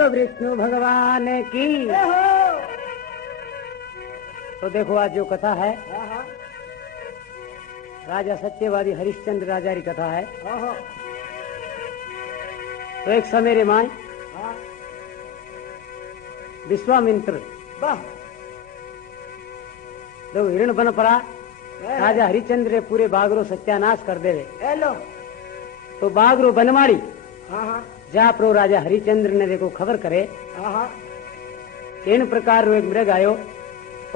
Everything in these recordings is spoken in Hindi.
बोलो विष्णु भगवान की। तो देखो आज जो कथा है राजा सत्यवादी हरिश्चंद्र राजा की कथा है। तो एक समय रे माय विश्वामित्र जो हिरण बन पड़ा राजा हरिश्चंद्र रे पूरे बागरो सत्यानाश कर देवे। तो बागरो बनवाड़ी जा प्रो राजा हरिश्चंद्र ने देखो खबर करे इन प्रकार रो एक मृग आयो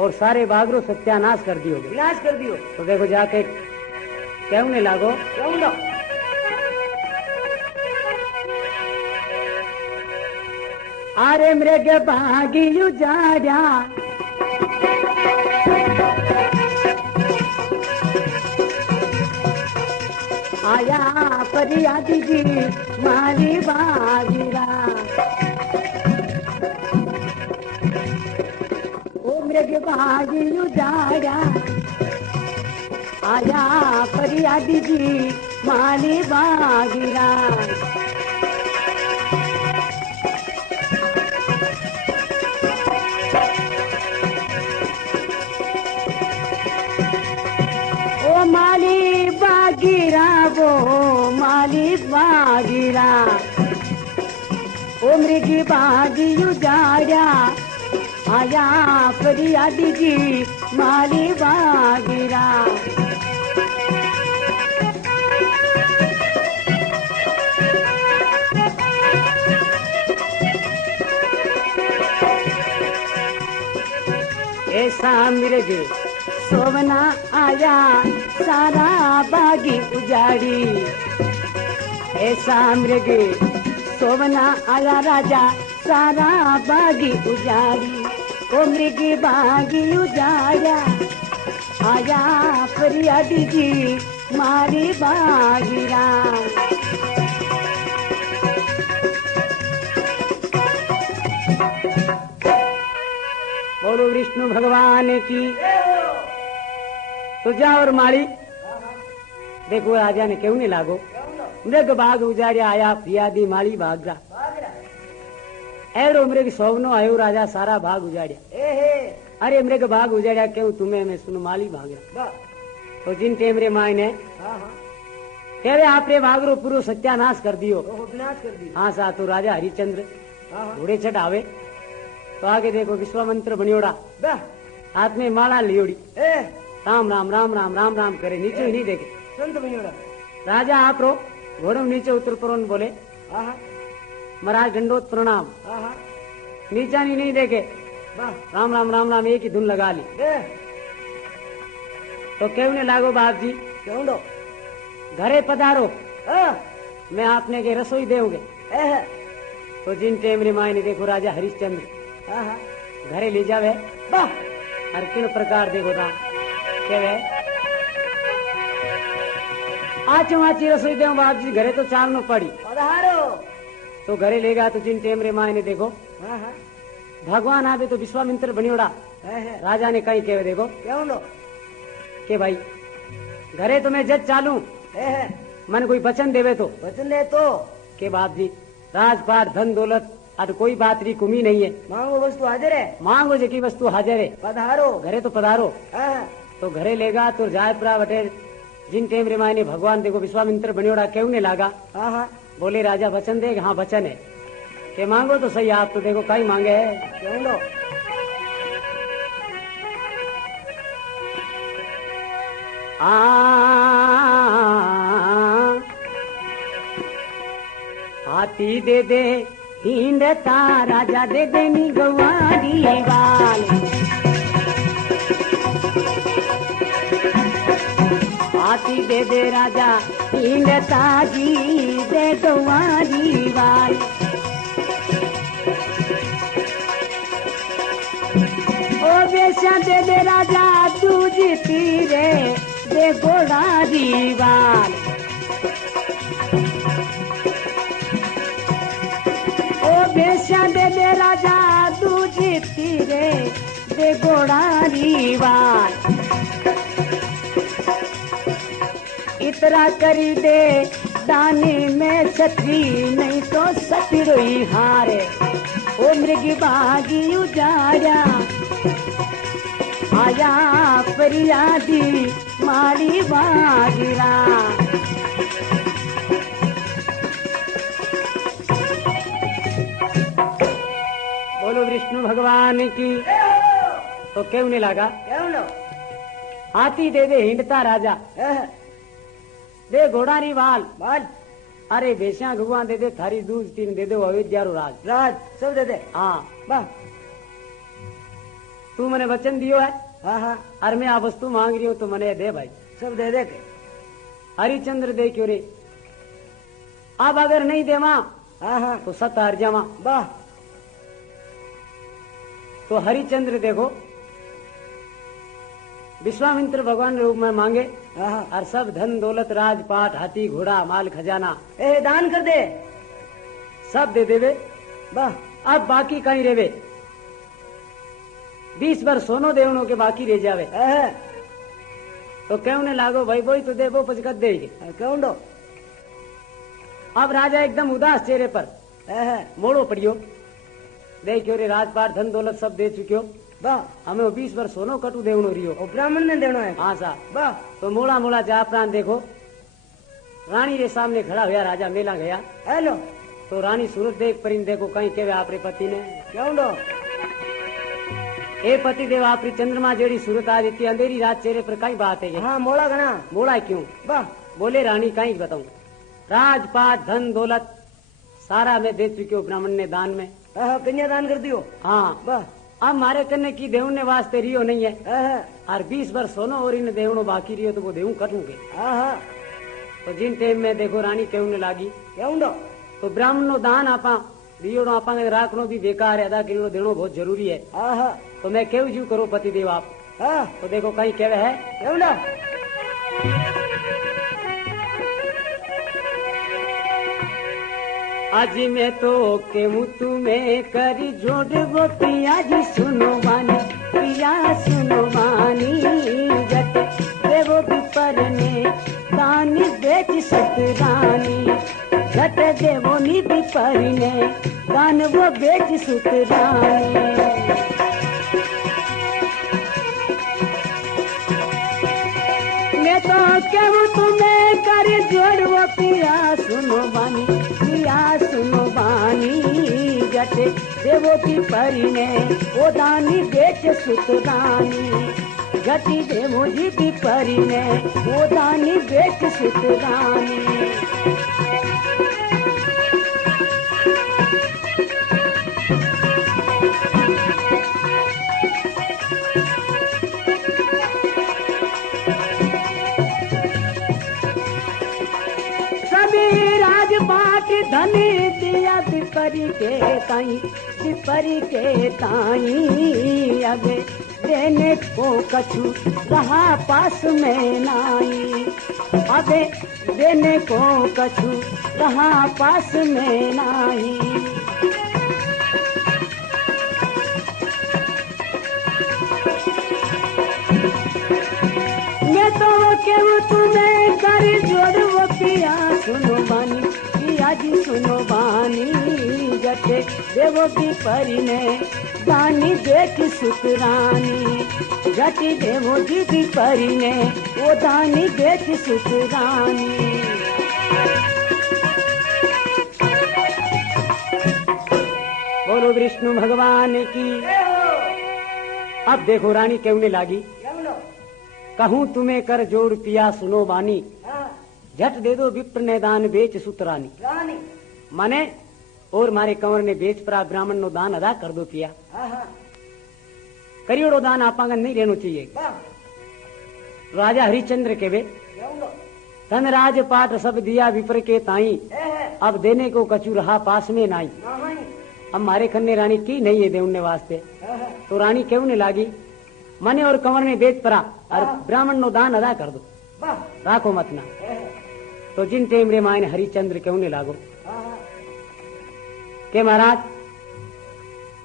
और सारे बागरो सत्यानाश कर दियो, विनाश कर दियो। तो देखो जाके कहने लागो अरे मृग भागी उजाड़ा आया फरियादी जी मारी बागीरा। ओ मृग भागी उजाड़ा आया फरियादी जी मारी बागीरा। ओ माली बागीरा वो माली बागीरा ओ मृगी बागी उजाड़ा आया फरियादी जी माली बागीरा। ऐसा मृग सोवना आया सारा बागी उजाड़ी। ऐसा मृग सोवना आया राजा सारा बागी उजाड़ी। ओ मृग बागी उजाड़ा आया फरियादी जी मारी बागीरा। बोलो विष्णु भगवान की। तो जा और माली देखो राजा ने क्यों नहीं लागो मृग बाग उजाड़िया आया फियादी माली भाग जा। एड़ो मृग सोवनो आयो राजा सारा भाग उजाड़िया। अरे मृग भाग उजाड़िया क्यों तुम्हें मैं सुन माली भाग जा। तो जिन टेम रे माय ने कह रहे आपने भाग रो पूरा सत्यानाश कर दियो। हाँ सा तो राजा हरिश्चंद्र घोड़े चढ़ावे तो आगे देखो विश्वामित्र बनियोड़ा हाथ में माला लियोड़ी राम राम राम राम राम राम करे नीचे ही नहीं देखे संत बनियोड़ा। राजा आप रो घोड़े नीचे उतर परो बोले महाराज दंडोत प्रणाम। नीचा नहीं देखे राम राम राम राम एक ही धुन लगा ली। तो कहने लागो बाप जी क्यों घरे पधारो मैं आपने के रसोई देऊंगे। तो जिन टेम रे माय ने देखो राजा हरिश्चंद्र घरे ले जावे हर किन प्रकार देखो था केवे आचो आची रसोई देव बाप जी घरे तो चालनो पड़ी तो घरे ले गया। तो जिन टेम रे माय ने देखो भगवान आवे तो विश्वामित्र बनियोड़ा राजा ने कहीं केवे देखो के भाई घरे तो मैं जज चालू मन कोई वचन देवे तो वचन ले तो के बाप जी राजपाट धन दौलत अब कोई बात री कुमी नहीं है। मांगो वस्तु हाजिर है। मांगो जी वस्तु हाजिर है। पधारो घरे तो पधारो। तो घरे लेगा तो जाय प्रा बटे जिन टेम रे मायने भगवान देखो विश्वामित्र बनियोड़ा क्यों नहीं लागा। बोले राजा वचन दे। हाँ वचन है के मांगो तो सही आप तो देखो कहीं मांगे है क्यों लो। हाथी दे दे हिंडता राजा दे दे नी गवारी वाल। हाथी दे दे राजा हिंडता जी दे गवारी वाल। ओ बेचा दे दे राजा दूज तीरे दे घोड़ारी वाल। बेचा दे दे राजा दूज तीरे दे घोड़ारी वाल। इतरा करी दे दानी में छतरी नहीं तो सती रोई हारे। मृग बागी उजाड़ा आया फरियादी माली बागरा। बोलो विष्णु भगवान की। तो क्यों नहीं लगा? हाथी दे दे हिंडता राजा, दे घोड़ा री वाल, अरे बेसिया भगवान दे दे थारी दूध तीन दे दो अयोध्या रो राज सब दे दे। हाँ वाह, तू मैंने वचन दियो है। हाँ अरे मैं आ वस्तु मांग रही हूँ तो मैंने दे भाई, सब दे दे। हरिचंद्र दे क्यों रे? अब अगर नहीं देवा तो सत हार जावा। वाह, तो हरिचंद्र देखो विश्वामित्र भगवान रूप में मांगे और सब धन दौलत राजपाट हाथी घोड़ा माल खजाना दान कर दे, सब दे देवे। वाह, अब बाकी कहीं रेवे 20 बार सोनो देवनों के बाकी रह जावे। तो क्यों ने लागो भाई वही तो दे वो पचकत देगी क्यों दो। अब राजा एकदम उदास चेहरे पर मोड़ो पड़ियो, देखियो रे राजपाट धन दौलत सब दे चुकियो, हमें 20 बार सोनो कटू देवनो रियो और ब्राह्मण ने देना है। हाँ साहब, तो मोड़ा मोड़ा जा प्राण देखो रानी रे सामने खड़ा हुआ राजा मेला गया। हेलो, तो रानी सूरत देख परिन देखो कहीं के आपरे पति ने क्यों दो ए पति देव आपरी चंद्रमा जेड़ी सूरत आज इतनी अंधेरी रात चेहरे पर कई बात है। हाँ मोड़ा घना मोड़ा क्यों? वाह, बोले रानी कहीं बताऊं राजपाट धन दौलत सारा मैं दे चुकी हूँ ब्राह्मण ने दान में। कन्या दान कर दियो। हाँ वाह, अब मारे कन्ने की देवने वास्ते रियो नहीं है और 20 बार सोनो और इन देवनो बाकी रियो तो वो देव कटूंगे। तो जिन टाइम में देखो रानी कहने लागी क्यों दो तो ब्राह्मण नो दान आपा रियो आपा राखनो भी बेकार है, अदा करो देनो बहुत जरूरी है। तो मैं क्यों जू करो पति देव आप। तो देखो कहीं कह है क्यों ना आज मैं तो के मुतु में करी जोड़ वो पिया जी सुनो बानी, पिया सुनो बानी जट देवो विपर ने दानी बेच सुतरानी, जट देवो नी विपर ने दान वो बेच सुतरानी। मैं तो कहूँ तुम्हें कर जोड़ वो पिया सुनो बानी, पिया सुनो बानी जट देवो की परी ने वो दानी बेच सुतरानी, जटी देवो जी की परी ने वो दानी बेच सुतरानी। धनी दिया विपरी के ताई, विपरी के ताई अबे देने को कछु रहा पास में नाई, अबे देने को कछु रहा पास में नाई। मैं तो क्यों तुम्हें कर जोड़ वो पिया सुनो बानी, पिया जी सुनो बानी जटे देवो की परी ने दानी देख सुतरानी, जटी देवो जी की परी ने वो दानी देख सुतरानी। बोलो विष्णु भगवान की। अब देखो रानी कहने लागी कहूँ तुम्हें कर जोड़ पिया सुनो बानी, झट दे दो विप्र ने दान बेच सुतरानी, माने और मारे कंवर ने बेच परा ब्राह्मण नो दान अदा कर दो पिया। करियोड़ो दान आपांगन नहीं रहना चाहिए। राजा हरिचंद्र के वे धन राज पाठ सब दिया विप्र के ताई, अब देने को कछु रहा पास में नाई, अब मारे खन्ने रानी की नहीं है देवने वास्ते। तो रानी क्यों ने लागी मने और कंवर ने बेच परा और ब्राह्मण नो दान अदा कर दो, राखो मत ना। तो जिन टेम रे मायने हरिचंद्र क्यों ने लागो के महाराज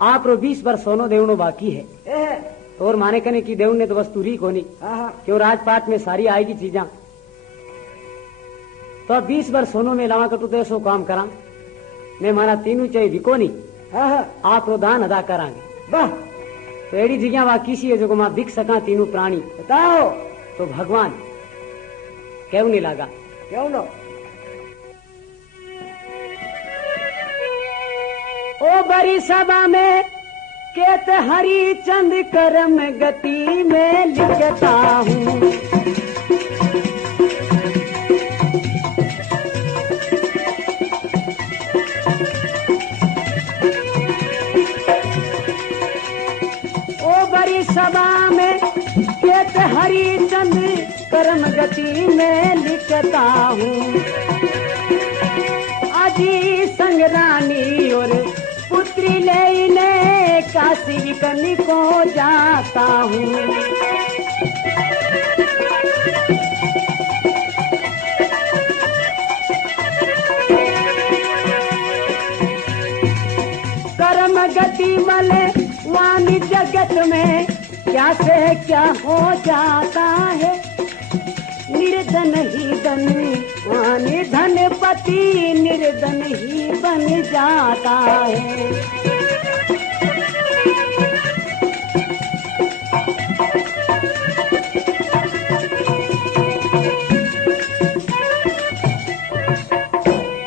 आप रो 20 बार सोनो देवनो बाकी है, और माने कने की देव ने तो वस्तु री कोनी क्यों राजपाट में सारी आएगी चीजा, तो 20 बार सोनो में लावा कटू तो ऐसो काम करा मैं मारा तीनों चाहिए विको नहीं आप तो दान अदा करांगे। वाह, तो एड़ी जगह वहां किसी है जो मां बिक सका तीनों प्राणी बताओ। तो भगवान क्यों नहीं लगा, क्यों ना। ओ बड़ी सभा में केत हरि चंद करम गति में लिखता हूँ। ओ बड़ी सभा में केत हरि चंद करम गति में लिखता हूँ। आजी संग रानी और पुत्री लेने काशी विकनी को जाता हूँ। कर्म गति मले वाणी जगत में क्या से क्या हो जाता है। निर्धन ही धन वाणी धनपति निर्धन ही बन जाता है।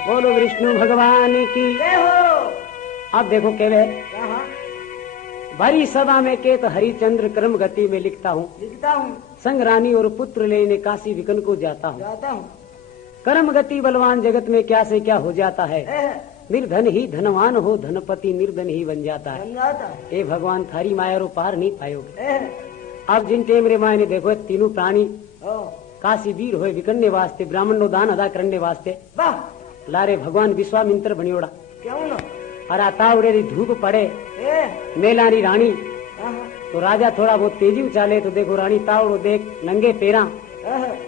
बोलो विष्णु भगवान की जय हो। अब देखो केवे भरी सभा में के तो हरिचंद्र कर्म गति में लिखता हूँ संग रानी और पुत्र लेने काशी विकन को जाता हूँ। कर्म गति बलवान जगत में क्या से क्या हो जाता है। निर्धन ही धनवान हो धनपति निर्धन ही बन जाता है। ए भगवान थारी माया रो पार नहीं पायोगे। अब जिन टेम रे माया ने देखो तीनों प्राणी काशी वीर होए विकन्ने वास्ते ब्राह्मण नो दान अदा करने वास्ते लारे भगवान विश्वामित्र बनियोड़ा क्यों ना। अरा तावड़े धूप पड़े मेलानी रानी तो राजा थोड़ा बहुत तेजी उचाले तो देखो रानी तावड़ो देख नंगे पेरा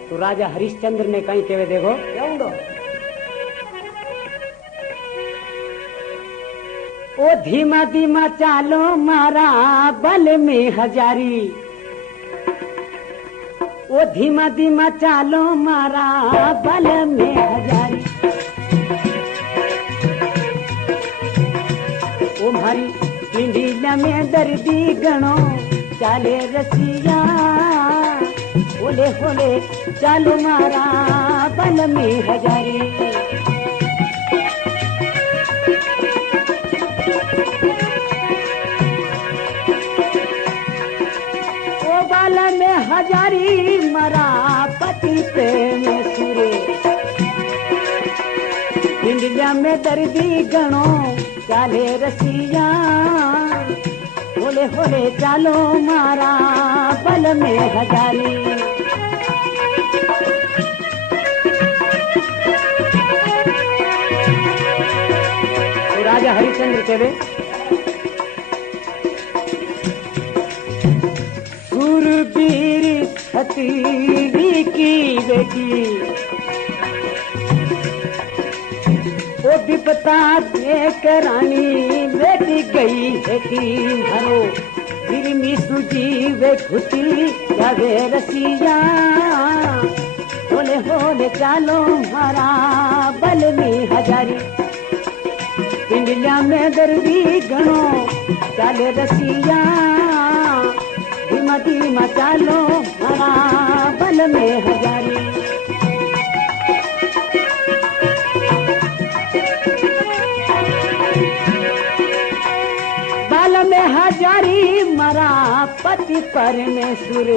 तो राजा हरिश्चंद्र ने कहीं केवे देखो ओ धीमा धीमा चालो मारा बल में हजारी। ओ धीमा धीमा चालो मारा बल में हजारी। ओ मारी पिंडीला में दर्दी गणो चाले रसिया। ओले होले चालो मारा बल में हजारी। ओ बल में हजारी मरा पति प्रेम सुरे। पिंडीला में दर्दी गणो चाले रसिया। होले होले चालो मारा बल में हजारी। तो राजा हरिश्चंद्र चले सूरबीर छतरी की बेटी वो विपता देख रानी बेटी गई है कि भरो बिरमी सुजी वे खुशी जावे रसिया। होले होले चालो मारा बल में हजारी। पिंडलिया में दर्दी गणो चाले रसिया। धीमा धीमा चालो मारा बल में हजारी। में हजारी मरा पति परमेश्वर।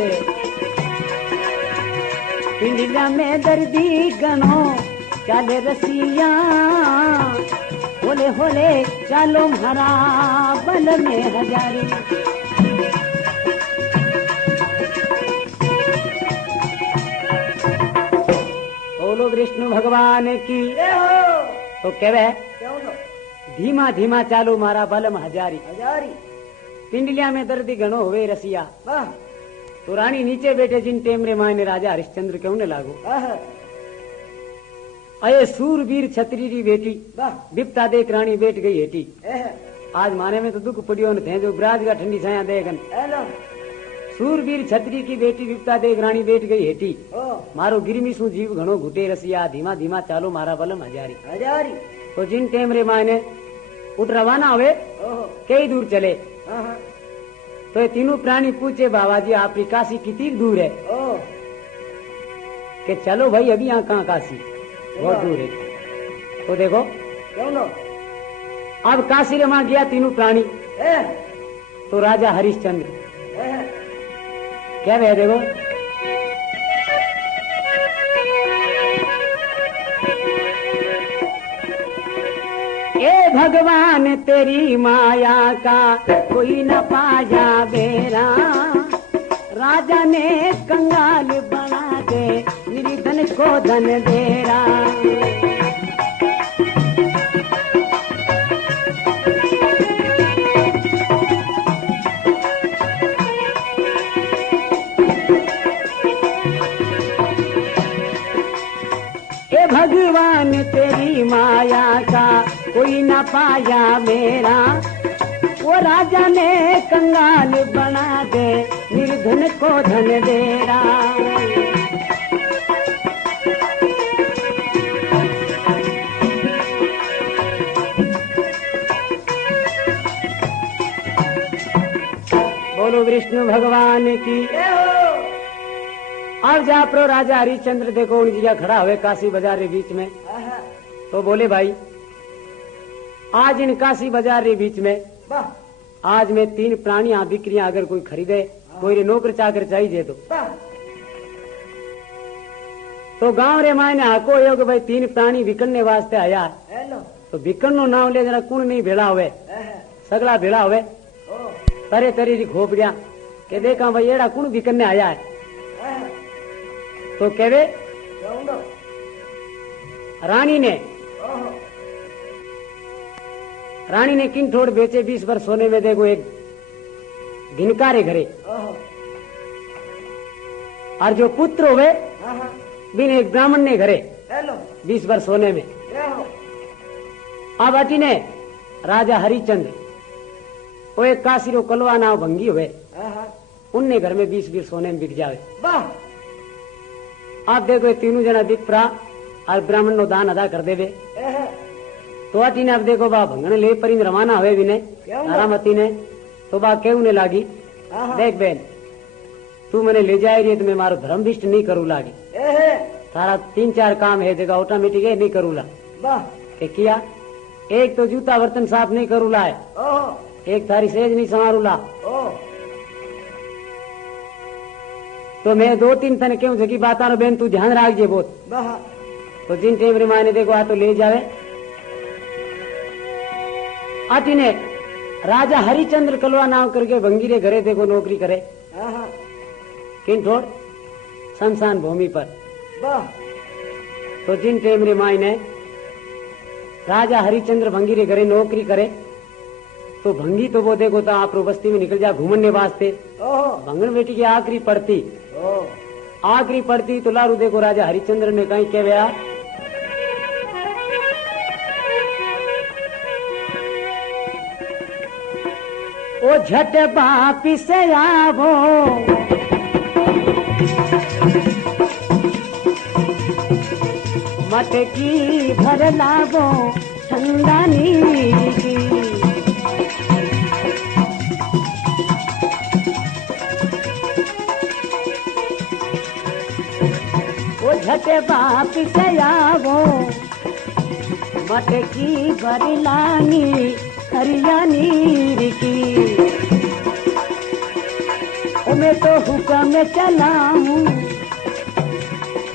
पिंडलिया में दर्दी गणो चाले रसिया। होले होले चालो मारा बल में हजारी। बोलो विष्णु भगवान की तो कहवे धीमा धीमा चालो मारा बलम हजारी। पिंडलिया में दर्दी गणो हुए रसिया। तो रानी नीचे बैठे जिन टेमरे मायने राजा हरिश्चंद्र क्यों ने लागो। अये सूरवीर छतरी री बेटी बिपता देख रानी बैठ गई हेटी। आज माने में तो दुख पड़ियो न थे जो ब्राज का ठंडी छाया देखन। सूरवीर छतरी की बेटी बिपता देख रानी बैठ गई हेटी। मारो गिरमी सु जीव घणो घुटे रसिया। धीमा धीमा चालो मारा बलम हजारी। तो जिन टेमरे मायने उठ रवाना हुए कई दूर चले। तो ये तीनों प्राणी पूछे बाबा जी आपकी काशी कितनी दूर है? कि चलो भाई अभी यहाँ कहाँ काशी, बहुत दूर है। तो देखो अब काशी रमा गया तीनों प्राणी। तो राजा हरिश्चंद्र क्या है देखो, ए भगवान तेरी माया का कोई न पाया बेरा, राजा ने कंगाल बना दे निर्धन को धन देरा। ए भगवान तेरी माया का कोई न पाया मेरा, वो राजा ने कंगाल बना दे निर्धन को धन देरा। बोलो विष्णु भगवान की। अब जा प्रो राजा हरिश्चंद्र देखो उन जगह खड़ा हुए काशी बाजार के बीच में। तो बोले भाई आज इन काशी बाजार के बीच में आज में 3 प्राणियां बिक्रियां अगर कोई खरीदे, कोई नौकर चाकर चाहिए तो गांव रे मायने हाको योग भाई 3 प्राणी बिकने वास्ते आया। तो बिकन नो नाम ले जरा कुण नहीं भेड़ा हुए, सगला भेड़ा हुए तरे तरी खोपड़िया के देखा भाई एड़ा कुण बिकने आया है। तो कहवे रानी ने किन ठोड़ बेचे 20 वर्ष सोने में देखो एक धिनकारे घरे, और जो पुत्र हुए बिन एक ब्राह्मण ने घरे 20 वर्ष सोने में। अब अटी ने राजा हरिश्चंद्र वो एक काशी रो कलवा नाव भंगी हुए उनने घर में 20 सोने में बिक जावे। आप देखो तीनों जना बिक परा और ब्राह्मण नो दान अदा कर देवे। तो अटी ने अब देखो बा भंगन ले परिंद रवाना हुए विने तारामती ने। तो बा केवने लागी देख बहन तू मैंने ले जाए रही है तो मैं मारो धर्मभिष्ट नहीं करू लागी, तारा 3-4 काम है जगह ऑटोमेटिक है नहीं करूला। के किया एक तो जूता बर्तन साफ नहीं करूला है, एक थारी सेज नहीं संवारूला। तो मैं 2-3 तन क्यों जगी बात बहन तू ध्यान रखजे बहुत। तो जिन टेम रे माने देखो आ तो ले जावे। आती ने राजा हरिश्चंद्र कलवा नाम करके भंगीरे घरे देखो नौकरी करे किन ठोड़ शमशान भूमि पर। तो जिन टेम रे मायने राजा हरिश्चंद्र भंगीरे घरे नौकरी करे तो भंगी तो वो देखो तो आप बस्ती में निकल जा घूमने वास्ते। भंगन बेटी की आखिरी पड़ती तो लारू देखो राजा हरिश्चंद्र ने कहीं कहया ओ झट वापिस आवो मटकी भर लावो ठंडा नीर की। ओ झट वापिस आवो मटकी भर लानी हरिया नीर की। ओ मैं तो हुक्म चलाऊं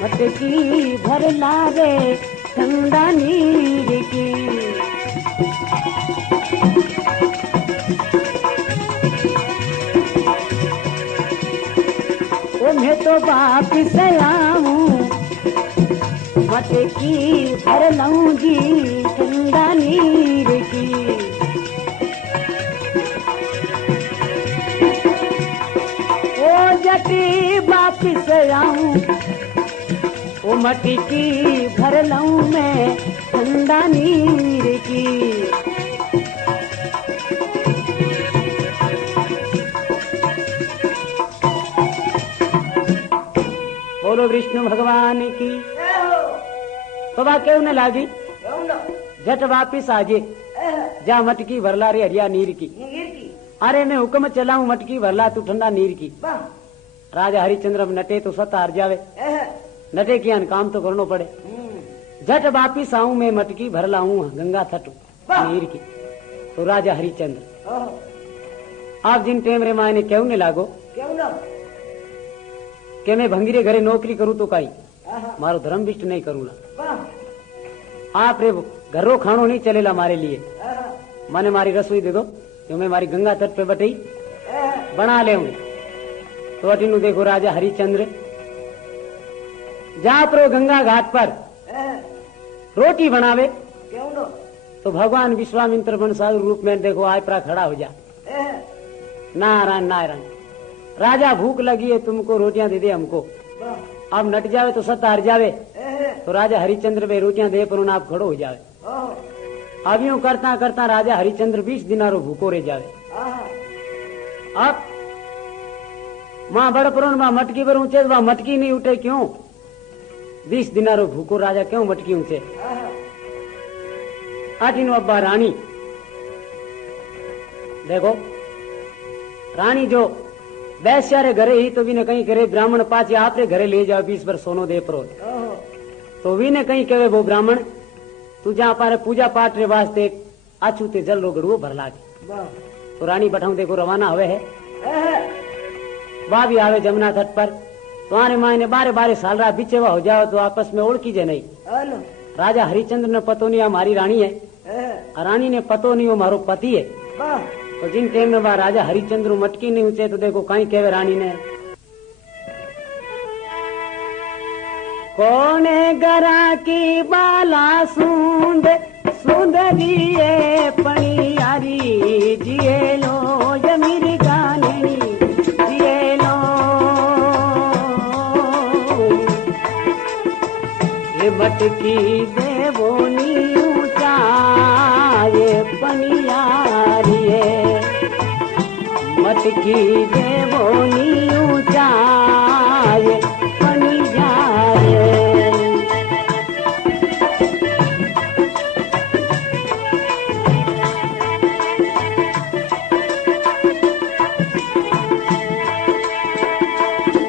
मटकी भर लावे ठंडा नीर की। ओ मैं तो वापिस आऊं मटकी भर लाऊंगी ठंडा नीर की। जटी वापिस आऊं ओ मटकी भर लाऊं मैं ठंडा नीर की। बोलो विष्णु भगवान की। तो वह क्यों न लागी झट वापिस आजे जा मटकी भरला रे हरिया नीर की। अरे मैं हुक्म चलाऊं मटकी भरला तू ठंडा नीर की। राजा हरिश्चंद्र नटे तो सत हार जावे, नटे किया काम तो करनो पड़े। झट वापिस आऊं मैं मटकी भर लाऊं गंगा तट नीर की। तो राजा हरिश्चंद्र आप जिन टेम रे मायने क्यों ने लागो के मैं भंगीरे घरे नौकरी करूं तो काई मारो धर्म विष्ट नहीं करूंगा। आप रे घरो खानो नहीं चलेला मारे लिए, माने मारी रसोई दे दो जो मैं मारी गंगा तट पे बटई बना ले। तो अटीनु देखो राजा हरिश्चंद्र जा प्रो गंगा घाट पर रोटी बनावे तो भगवान विश्वामित्र बनसाधु रूप में देखो आय प्रा खड़ा हो जा। नारायण नारायण राजा भूख लगी है तुमको रोटियां दे दे हमको। अब नट जावे तो सत हार जावे। तो राजा हरिश्चंद्र पे रोटियां दे पर आप खड़ो हो जावे। अब यूं करता करता राजा हरिश्चंद्र 20 दिनारो भूखो रह जावे। अब माँ बड़ पर माँ मटकी पर ऊंचे वहां मटकी नहीं उठे क्यों? 20 दिनारो भूखो राजा क्यों मटकी ऊंचे? आठीनो अब्बा रानी देखो रानी जो वैश्यारे घरे ही तो भी ने कहीं करे ब्राह्मण पाचे आपरे घरे ले जाओ 20 बार सोनो दे परो तो भी ने कहीं कहे वो ब्राह्मण तू जहाँ पारे पूजा पाठ रे वास्ते आछू ते जल रोगड़ो भर लागे। तो रानी बठाऊ देखो रवाना हुए है। वह भी आवे जमुना तट पर तुम्हारे माँ ने 12-12 साल रहा बिचेवा हो जाओ तो आपस में ओळखी जे नहीं। राजा हरिश्चंद्र ने पतो नहीं हमारी रानी है, रानी ने पतो नहीं वो मारो पति है। तो जिन टाइम में वह राजा हरिश्चंद्र मटकी नहीं ऊंचे तो देखो कहीं कहे रानी ने कोने गरा की बाला सूंद सुंदरिये पणियारी जिए लो ये मेरी गानी जिए लो ये मटकी देवोनी ऊंचा ये पणियारी मटकी देवोनी ऊंचा ये पणियारी।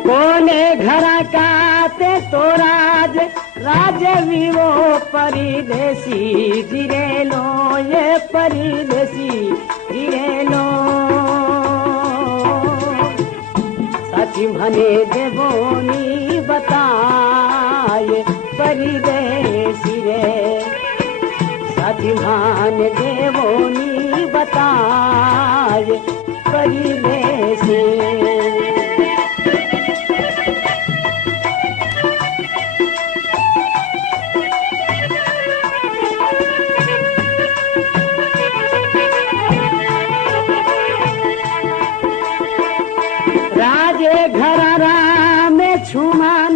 कोने घरा का ते तो राज विवो परिदेसी जिरे लो ये परिदेसी जिरे लो साची मने देवोनी बताए परिदेसी रे साची मान देवोनी बताए परिदेसी। छुमान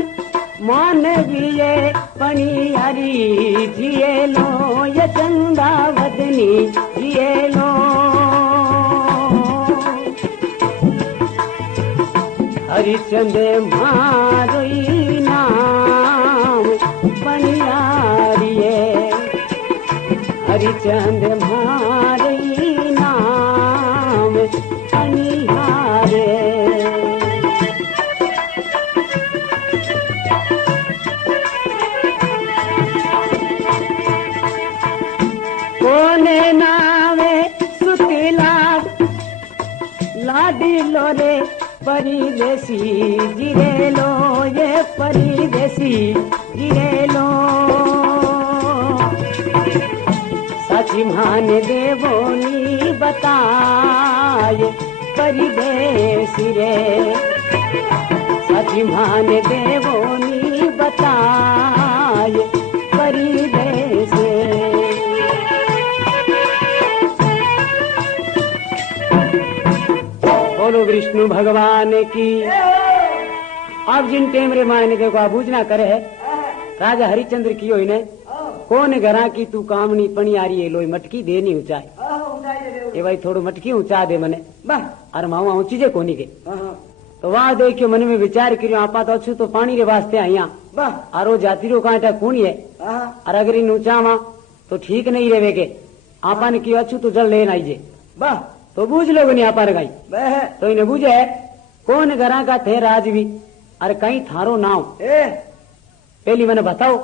मन विये पणियारी जिए लो ये चंदा वदनी जिए लो हरिचंद मारोई नाम पणियारी हरिचंद मारोई नाम पणियारे। कोने नावे सुतिला लाडी लोरे परिदेसी जिरे लो ये परिदेसी जिरे लो साची मान देवोनी बताए परिदेसी रे साची मान देवोनी बताए परिदेसी। बोलो विष्णु भगवान की। अब जिन टेमरे मायने देखो आभूजना करे है राजा हरिश्चंद्र की हो इन्हें कौन घरा की तू कामनी पणियारी है लोई मटकी देनी ऊंचाई ये भाई थोड़ो मटकी ऊंचा दे मने अरे मावा ऊंची जे कोनी के। तो वहां देखियो मन में विचार करियो आपा तो अच्छू तो पानी रे वास्ते आइया आरो जाती रो कांटा कूणी है और अगर इन ऊंचा मा तो ठीक नहीं रहे के आपा ने कियो अछू तो जल लेन आईजे वाह तो बूझ लो नहीं आपा गाई वह तो इन्हें बूझे कौन घरा का थे राजवी अरे कहीं थारो नाव ए पहली मैंने बताओ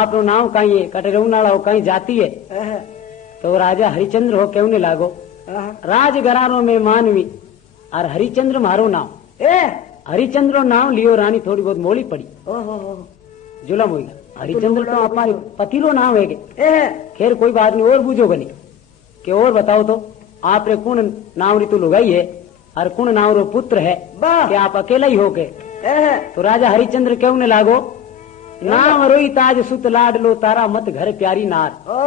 आप नाव कहीं है कटरौनाड़ा हो कहीं जाती है एह, तो राजा हरिचंद्र हो क्यों नहीं लागो आहा, राजघरानो में मानवी और हरिचंद्र मारो नाव ए हरिचंद्र नाव लियो रानी थोड़ी बहुत मोली पड़ी ओहो जुलम होगा हरिचंद्र तो हमारे पतिरो नाम है के ए खैर कोई बात नहीं और बूझोगे नहीं कि और बताओ तो आपने कौन नाव ऋतु लुगाई है और कौन नाव रो पुत्र है वाह कि आप अकेला ही हो के एह, तो राजा हरिचंद्र क्यों ने लागो नाम रोई ताज सुत लाड लो तारा मत घर प्यारी नार ओ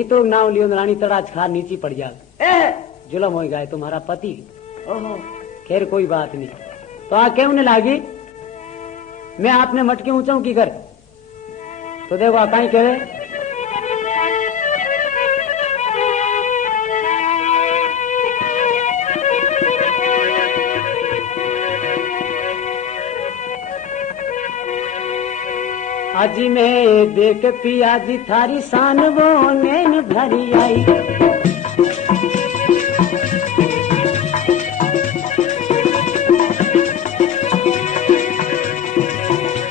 इतो नाम लियो रानी तड़ाच खार नीची पड़ जाए ए जुलम हो गया तुम्हारा पति ओहो खैर कोई बात नहीं तो आ क्यों ने लागी मैं आपने मटके ऊंचा की कर तो देखो आ कहीं कहे अजी में देख पिया जी थारी शान वो नैन भरी आई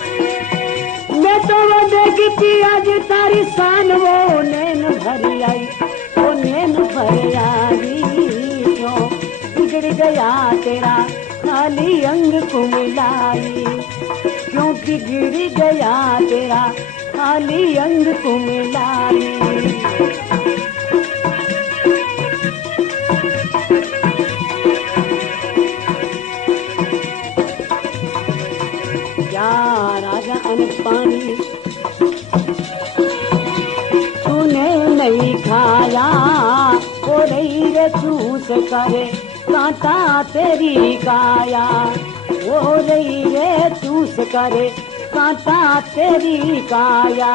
मैं तो वो देख पिया जी तारी शान वो नैन भरी आई वो नैन भरी आई क्यों बिगड़ गया तेरा खाली अंग को मिलाई क्यों बिगड़ गया तेरा खाली अंग को मिलाई क्या राजा पानी तूने नहीं खाया ओ रही रे चूस करे कांटा तेरी काया ओ रही रे चूस करे कांटा तेरी काया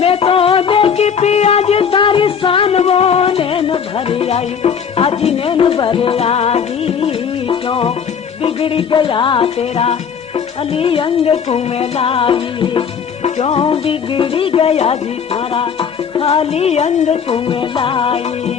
मैं तो देखी पिया जी तारी शान वो नैन भरी आई आज नैन भरी आई क्यों बिगड़ गया तेरा अली अंग को लाई क्यों बिगड़ गया जी थारा खाली अंग को लाई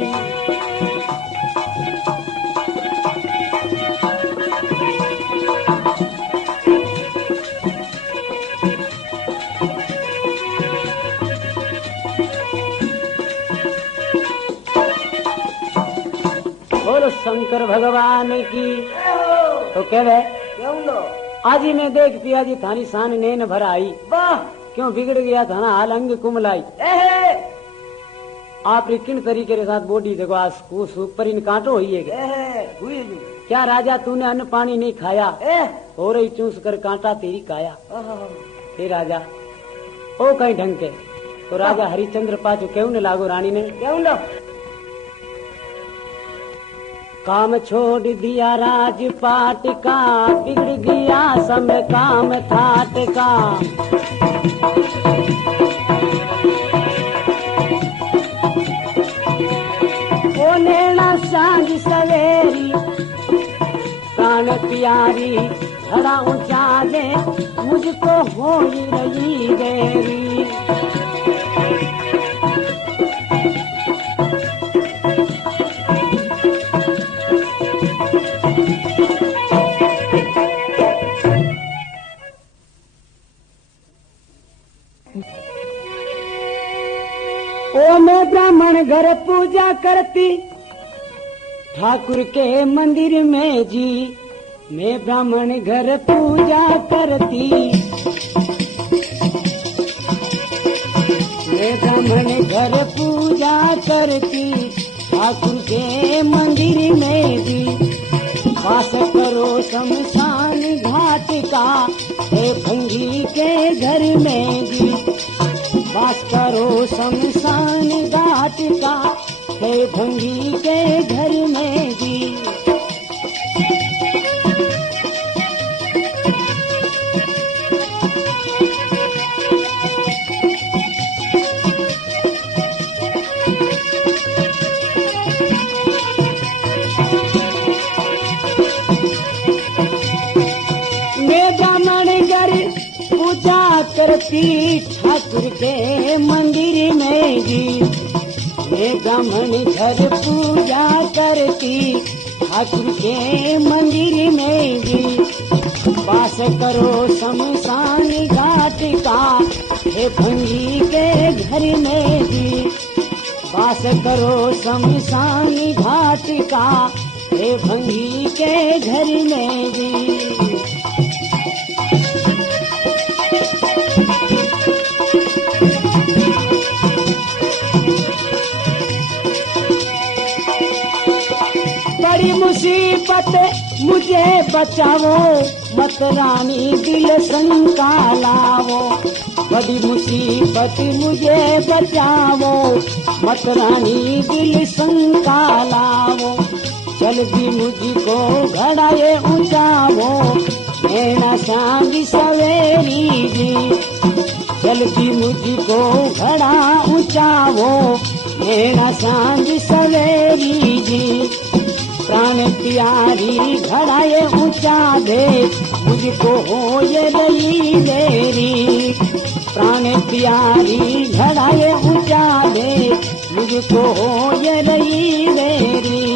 बोलो शंकर भगवान की तो कह क्यों लो आज ही मैं देख पिया जी थानी शान नैन भर आई वाह क्यों बिगड़ गया थाना हाल अंग कुमलाई एह, आप किन तरीके के साथ बॉडी देखो आज ऊपर इन कांटो हुई है एह, हुई जी क्या राजा तूने अन्न पानी नहीं खाया एह, हो रही चूस कर कांटा तेरी काया ओहो, हे राजा ओ कहीं ढंग के तो राजा हरिचंद्र पाचू क्यों न लागो रानी ने क्यों लो काम छोड़ दिया राजपाट का बिगड़ गया सम काम थाट का ओ लेना सांझ सवेरी प्राण प्यारी धड़ा ऊंचा दे मुझको हो ही रही देरी ओ मैं ब्राह्मण घर पूजा करती ठाकुर के मंदिर में जी मैं ब्राह्मण घर पूजा करती मैं ब्राह्मण घर पूजा करती ठाकुर के मंदिर में जी वास करो शमशान घाट का हे भंगी के घर में जी वास करो शमशान घाट का हे भंगी के घर में जी मैं ब्राह्मण घर पूजा करती ठाकुर के मंदिर में जी, मैं ब्राह्मण घर पूजा करती ठाकुर के मंदिर में जी। वास करो शमशान घाट का हे भंगी के घर में जी, वास करो शमशान घाट का हे भंगी के घर में जी। बड़ी मुसीबत मुझे बचाओ मत रानी दिल शंका लाओ, बड़ी मुसीबत मुझे बचाओ मत रानी दिल शंका लाओ। जल्दी मुझको घड़ाए ऊंचाओ नैना सांगी सवेरी जी, जल्दी मुझको घड़ा ऊंचाओ नैना सांगी सवेरी जी। प्राण प्यारी घड़ाए ऊंचा दे मुझको हो ये रही देरी, प्राण प्यारी घड़ाए ऊंचा दे मुझको हो ये रही देरी।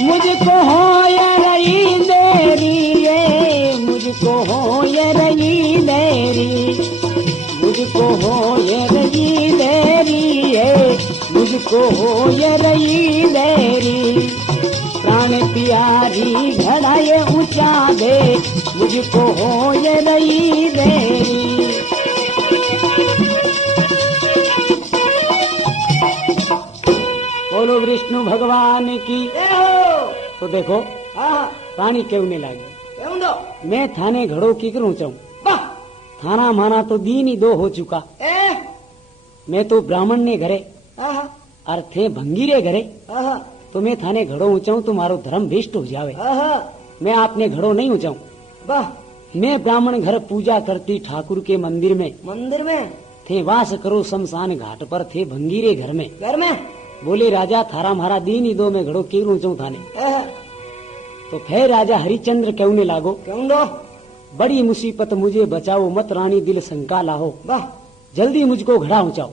मुझको हो ये रही देरी, मुझको हो ये रही देरी, मुझको हो ये रही देरी है, मुझको हो ये रही देरी। प्राण प्यारी घड़ाए ऊंचा दे मुझको हो ये रही देरी। बोलो विष्णु भगवान की। तो देखो पानी केवने लागी, मैं थाने घड़ो की करूं चाहूं, थाना माना तो दीन ही दो हो चुका। मैं तो ब्राह्मण ने घरे और थे भंगीरे घरे, तो मैं थाने घड़ो ऊंचाऊं तो मारो धर्म भ्रष्ट हो जावे। मैं आपने घड़ो नहीं ऊंचाऊं, मैं ब्राह्मण घर पूजा करती ठाकुर के मंदिर में थे वास करो शमशान घाट पर थे भंगीरे घर में। बोले राजा थारा मारा दीन ही दो मैं घड़ो की ऊंचाऊं थाने। तो फिर राजा हरिचंद्र कहने लागो, बड़ी मुसीबत मुझे बचाओ मत रानी दिल शंका लाहो, जल्दी मुझको घड़ा ऊंचाओ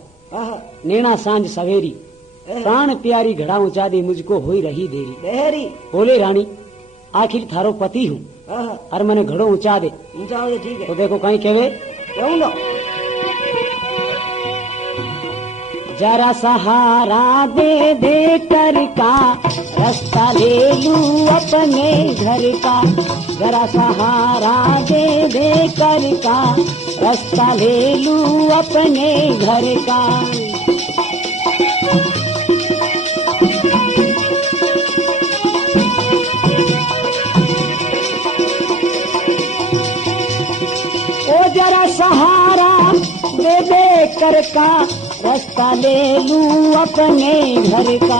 नैना सांझ सवेरी, प्राण प्यारी घड़ा ऊंचा दे मुझको हो रही देरी। बोले रानी आखिर थारो पति हूँ और मैंने घड़ो ऊंचा दे। ठीक है। तो देखो कहीं कहवे जरा सहारा दे दे कर का रास्ता ले लूं अपने घर का, जरा सहारा दे दे कर का रास्ता ले लूं अपने घर का। ओ जरा सहारा दे दे कर का रास्ता ले लूं अपने घर का,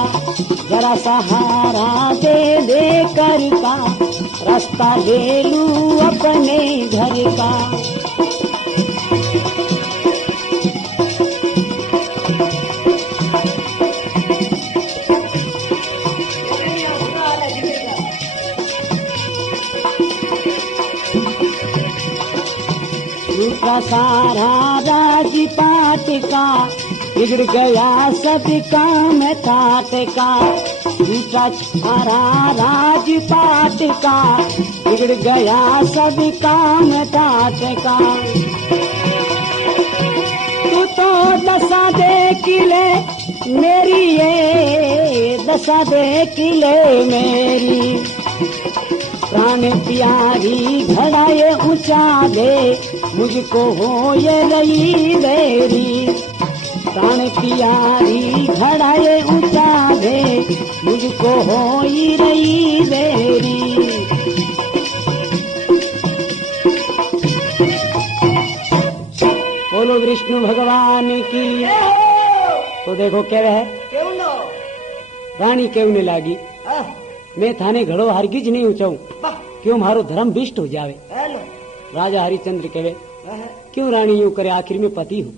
जरा सहारा दे दे कर का रास्ता ले लूं अपने घर का। दूसरा सारा राजपाट का बिगड़ गया सब काम ठाट का, दूसरा सारा राजपाट का बिगड़ गया सब काम ठाट का। तू तो दशा दे किले मेरी ये दशा दे किले मेरी, प्राण प्यारी घड़ाए ऊंचा दे मुझको हो ये रही देरी, प्राण प्यारी घड़ाए ऊंचा दे मुझको हो ही रही देरी। बोलो विष्णु भगवान की। तो देखो क्या है रानी केवने लागी, मैं थाने घड़ो हरगिज नहीं ऊंचाऊं, क्यों मारो धर्म भ्रष्ट हो जावे। राजा हरिचंद्र कहे क्यों रानी यूं करे, आखिर में पति हूँ,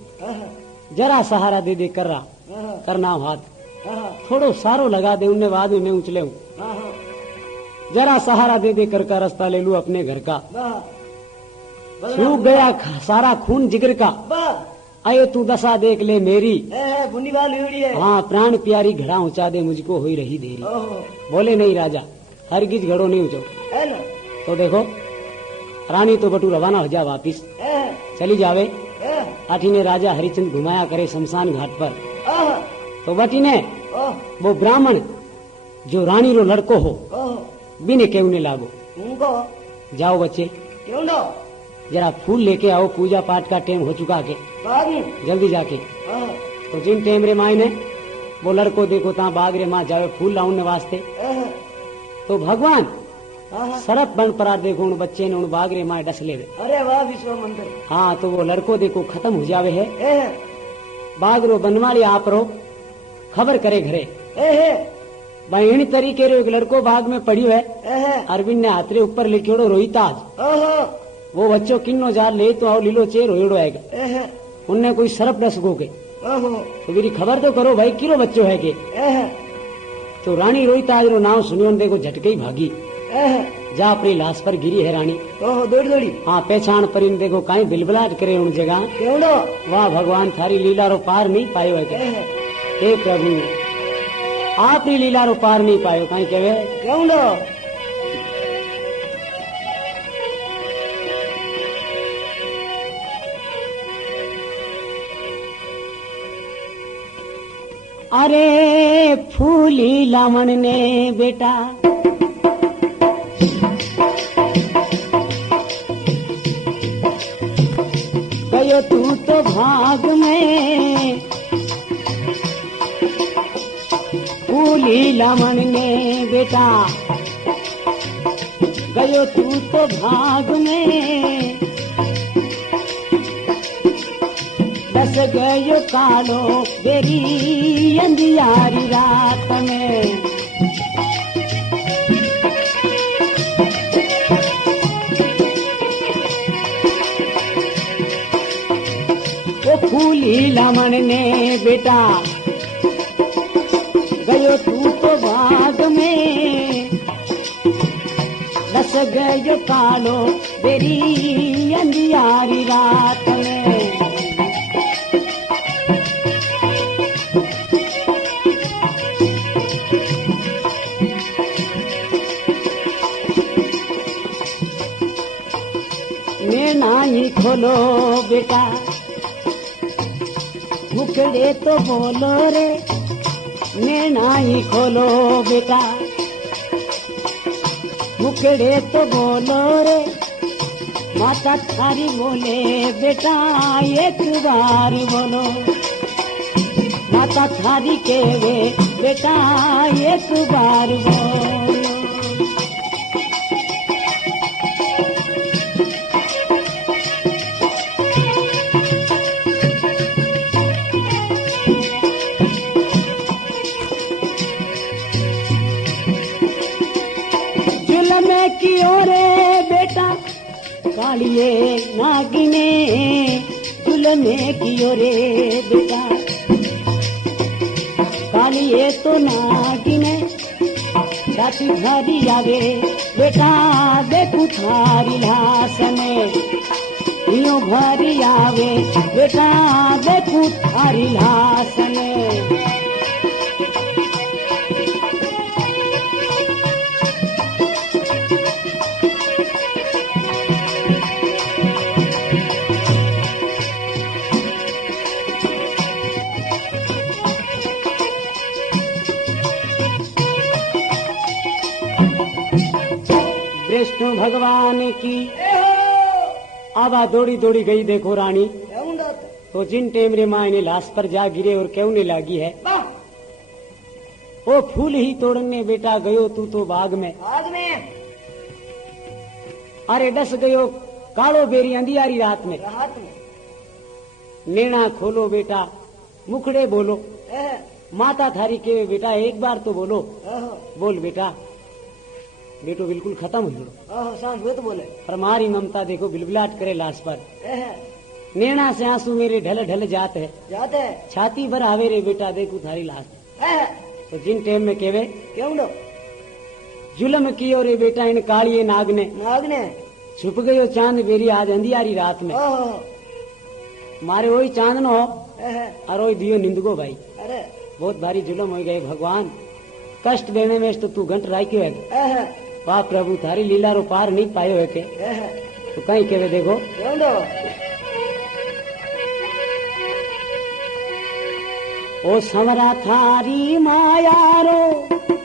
जरा सहारा दे दे कर रहा करना हाथ हाँ थोड़ो सारो लगा दे उनने बाद में मैं उछले हूँ हाँ हाँ जरा सहारा दे दे कर का रास्ता ले लूं अपने घर का वाह सूख गया सारा खून जिगर का वाह आयो तू दशा देख ले मेरी है बुनी वाली हुई है हाँ प्राण प्यारी घड़ा ऊंचा दे मुझको हुई रही देरी ओहो बोले नहीं राजा हरगिज घड़ो नहीं ऊंचो है ना तो देखो रानी तो बटू रवाना हो जा वापिस है चली जावे है आठी ने राजा हरिचंद घुमाया करे शमशान घाट पर आह तो बटी ने ओह वो ब्राह्मण जो रानी रो लड़को हो ओह बिने केवने लागो उनको जाओ बच्चे क्यों ना जरा फूल लेके आओ पूजा पाठ का टाइम हो चुका के बाद में जल्दी जाके हाँ तो जिन टाइम रे माई ने वो लड़को देखो ता बाग रे माँ जावे फूल लाउने वास्ते है तो भगवान हाँ सरत बन परा देखो उन बच्चे ने उन बाग रे माँ डस ले अरे वाह विश्व मंदिर हाँ तो वो लड़को देखो खत्म हो जावे है है बाग रो बनवाली आप रो खबर करे घरे है भाई इन तरीके रो एक लड़को बाग में पड़ियो है अरविंद ने हाथ रे ऊपर लिखियोड़ो रोहिताज ओहो वो बच्चो किन्नो जार ले तो आओ लीलो चेर होइड़ो आएगा है उनने कोई सरप डस गो के ओहो तो मेरी खबर तो करो भाई किरो बच्चो है के है तो रानी रोहिताज रो नाम सुनियो ने देखो झटके ही भागी है जा अपनी लाश पर गिरी है रानी ओहो दौड़ी दौड़ी हाँ पहचान पर इन देखो कहीं बिलबिलाट करे उन जगह क्यों ना वाह भगवान थारी लीला रो पार नहीं पायो है के है हे प्रभु आपनी लीला रो पार नहीं पायो कहीं कहे क्यों ना अरे फूली लामन ने बेटा गयो तू तो भाग में फूली लामन ने बेटा गयो तू तो भाग में बस गयो कालो बेरी अंधियारी रात में वो फूली लामन ने बेटा गयो तू तो बाग में बस गयो कालो बेरी अंधियारी रात में नहीं खोलो बेटा मुखड़े तो बोलो रे मैं नहीं खोलो बेटा मुखड़े तो बोलो रे माता थारी बोले बेटा एक बार बोलो माता थारी के वे बेटा एक बार बोलो कियो रे बेटा कालिए नागिने जुलमे कियो रे बेटा कालिए तो नागिने राती भरी आवे बेटा देखू थारी लाश में इयो भरी आवे बेटा देखू थारी लाश में विष्णु भगवान की आवा दौड़ी दौड़ी गई देखो रानी तो जिन टेम रे माँ ने लाश पर जा गिरे और क्यों ने लागी है वो फूल ही तोड़ने बेटा गयो तू तो बाग में अरे डस गयो कालो बेरी अंधियारी रात में नेना खोलो बेटा मुखड़े बोलो माता थारी के बेटा एक बार तो बोलो बोल बेटा बेटो बिल्कुल खत्म हो गयो सांस हुए तो बोले पर मारी ममता देखो बिलबिलाट करे लाश पर नैना से आंसू मेरे ढल ढल जाते है, जाते है छाती भर आवे रे बेटा देखू थारी लाश। है तो जिन टाइम में केवे क्यों नो जुल्म कियो रे बेटा इन कालिए नाग ने, नाग ने छुप गयो चांद बेरी आज अंधियारी रात में। ओहो मारे वही चांद नो है और वही दियो निंदगो भाई। अरे बहुत भारी जुल्म हो गए भगवान, कष्ट देने में तो तू घंट राख्यो है। वाह प्रभु थारी लीला रो पार नहीं पायो है के। तो कहीं केवे देखो क्यों नो ओ समरा थारी माया रो